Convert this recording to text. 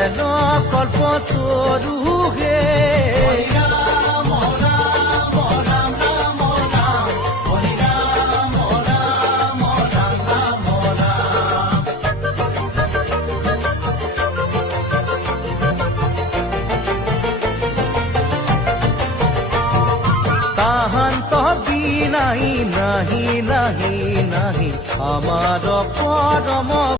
হেন কল্প তরু হে তাহান্ত বিনাই নাহি নাহি নাহি আমার পরম